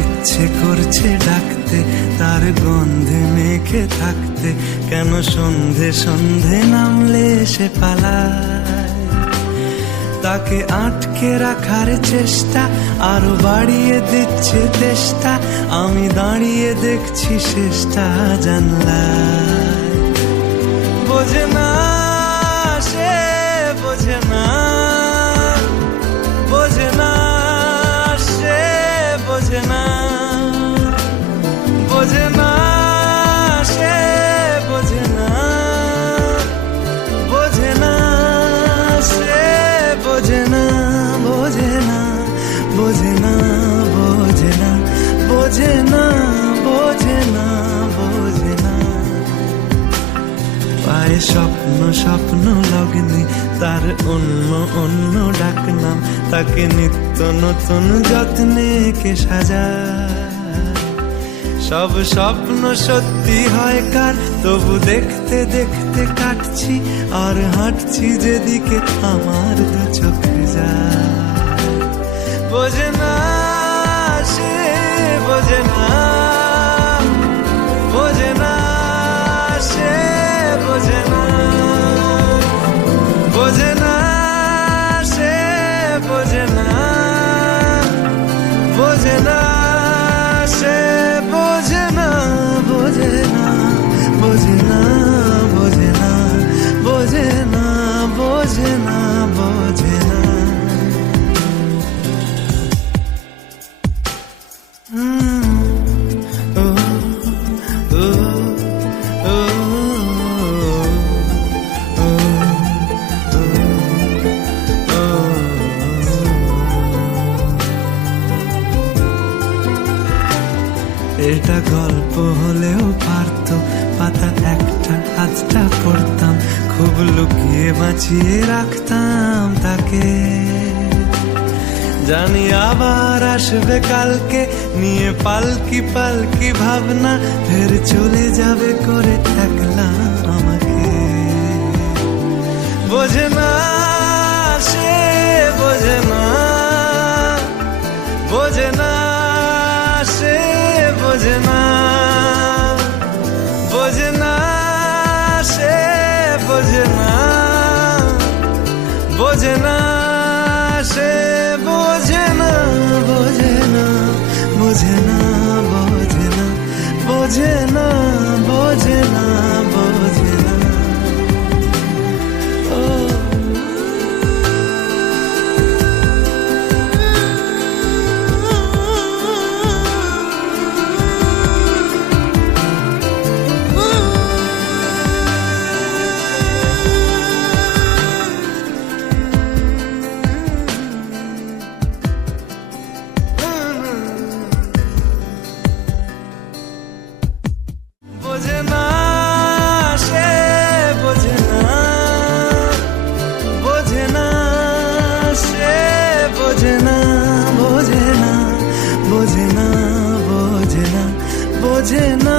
ইচ্ছে করছে ডাকতে, তার গন্ধে মেখে থাকতে, কেন সন্ধে সন্ধে নামলে সে পালায়। তাকে আটকে রাখার চেষ্টা আরো বাড়িয়ে দিচ্ছে তেষ্টা, আমি দাঁড়িয়ে দেখছি শেষটা জানলায়। বোঝে না সে, বোঝে না, বোঝে না সে, বোঝে না, বোঝে না সে, বোঝে না, বোঝে না সে, বোঝে না, বোঝে না, বোঝে না, বোঝে না, বোঝে না, বোঝে না, বোঝে না। পায়ে স্বপ্ন স্বপ্ন লগ্নে তার অন্য অন্য ডাকনাম, তাকে নিত্য নতুন যত্নে কে সাজায়। সব স্বপ্ন সত্যি হয় কার, তবু দেখতে দেখতে কাটছি আর হাঁটছি যেদিকে আমার দু চোখ যায়। বোঝে না সে, বোঝে না, বোঝে না সে, বোঝে না, বোঝে না সে, বোঝে না, বোঝে না সে, বোঝে না, বোঝে না, বোঝে না, বোঝে না, বোঝে না, বোঝে না, বোঝে না। এটা গল্প হলেও পারতো, পাতা একটা আধটা পড়তাম, খুব লুকিয়ে বাঁচিয়ে রাখতাম তাকে। জানি আবার আসবে কালকে, নিয়ে পালকি পালকি ভাবনা, ফের চলে যাবে করে একলা আমাকে। বোঝে না সে, বোঝে না, বোঝে না সে, বোঝে না, বোঝে না সে, বোঝে না, বোঝে না সে, বোঝে না, বোঝে না, বোঝে না, বোঝে না, বোঝে না, বোঝে না, বোঝে না। বোঝে না সে, বোঝে না, বোঝে না সে, বোঝে না, বোঝে না, বোঝে না, বোঝে না, বোঝে না।